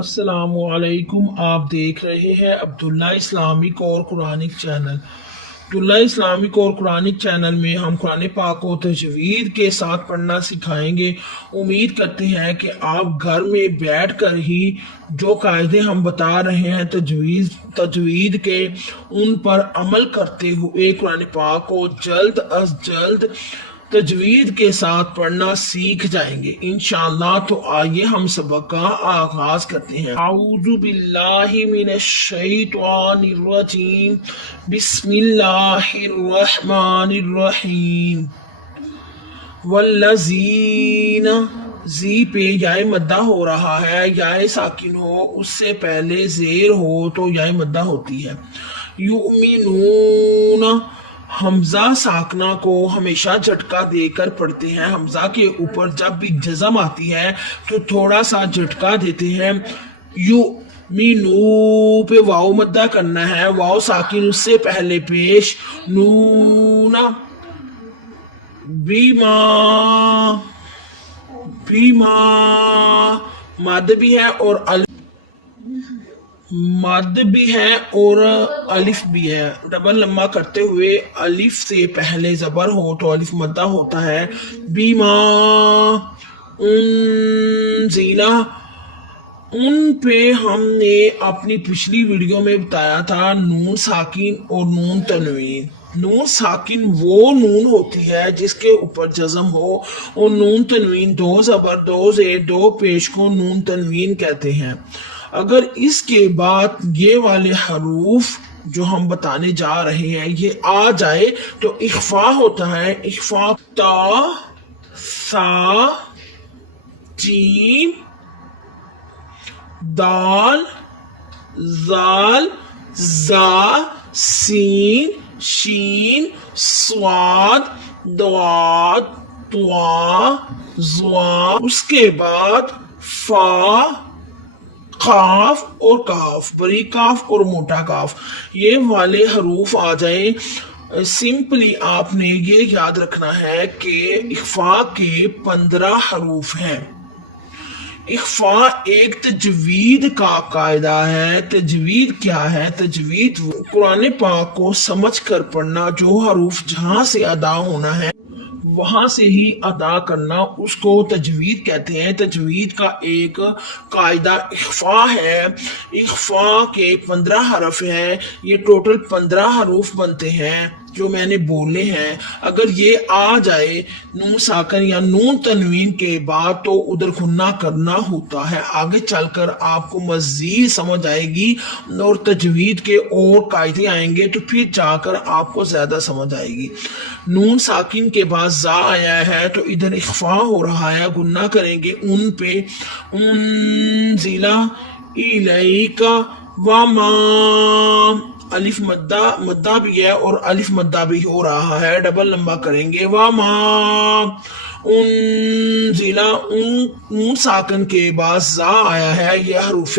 السلام علیکم، آپ دیکھ رہے ہیں عبداللہ اسلامک اور قرآنک چینل۔ عبداللہ اسلامک اور قرآنک چینل میں ہم قرآن پاک کو تجوید کے ساتھ پڑھنا سکھائیں گے۔ امید کرتے ہیں کہ آپ گھر میں بیٹھ کر ہی جو قاعدے ہم بتا رہے ہیں تجوید کے، ان پر عمل کرتے ہوئے قرآن پاک کو جلد از جلد تجوید کے ساتھ پڑھنا سیکھ جائیں گے انشاءاللہ۔ تو آئیے ہم سبق کا آغاز کرتے ہیں۔ اعوذ باللہ من الشیطان الرجیم، بسم اللہ الرحمن الرحیم۔ والذین، زی پہ یائے مدہ ہو رہا ہے، یائے ساکن ہو اس سے پہلے زیر ہو تو یائے مدہ ہوتی ہے۔ یؤمنون، حمزہ ساکنہ کو ہمیشہ جھٹکا دے کر پڑھتے ہیں۔ حمزہ کے اوپر جب بھی جزم آتی ہے تو تھوڑا سا جھٹکا دیتے ہیں۔ یؤمنو پہ واو مدہ کرنا ہے، واو ساکن اس سے پہلے پیش، نون بیما، بیما مد بھی ہے اور الف بھی ہے۔ ڈبل لمبا کرتے ہوئے الف سے پہلے زبر ہو تو الف مدہ ہوتا ہے۔ بیما انزلہ، ان پہ ہم نے اپنی پچھلی ویڈیو میں بتایا تھا نون ساکن اور نون تنوین۔ نون ساکن وہ نون ہوتی ہے جس کے اوپر جزم ہو، اور نون تنوین دو زبر دو زیر دو پیش کو نون تنوین کہتے ہیں۔ اگر اس کے بعد یہ والے حروف جو ہم بتانے جا رہے ہیں یہ آ جائے تو اخفا ہوتا ہے۔ اخفا تا، سا، جیم، دال، زال، زا، سین، شین، صاد، ضاد، طا، ظا، اس کے بعد فا، قاف اور کاف، بڑی کاف اور موٹا کاف، یہ والے حروف آ جائیں۔ سمپلی آپ نے یہ یاد رکھنا ہے کہ اخفا کے 15 حروف ہیں۔ اخفا ایک تجوید کا قاعدہ ہے۔ تجوید کیا ہے؟ تجوید قرآن پاک کو سمجھ کر پڑھنا، جو حروف جہاں سے ادا ہونا ہے وہاں سے ہی ادا کرنا، اس کو تجوید کہتے ہیں۔ تجوید کا ایک قاعدہ اخفا ہے۔ اخفا کے 15 حرف ہیں، یہ ٹوٹل 15 حروف بنتے ہیں جو میں نے بولے ہیں۔ اگر یہ آ جائے نون ساکن یا نون تنوین کے بعد تو ادھر غنہ کرنا ہوتا ہے۔ آگے چل کر آپ کو مزید سمجھ آئے گی اور تجوید کے اور قاعدے آئیں گے تو پھر جا کر آپ کو زیادہ سمجھ آئے گی۔ نون ساکن کے بعد زا آیا ہے تو ادھر اخفا ہو رہا ہے، غنہ کریں گے ان پہ۔ انزلہ الیک وما، الف مدہ بھی ہے اور الف مدہ بھی ہو رہا ہے، ڈبل لمبا کریں گے۔ وما انزلہ، نون ساکن کے بعد زا آیا ہے، یہ حروف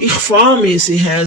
اخفا میں سے ہے۔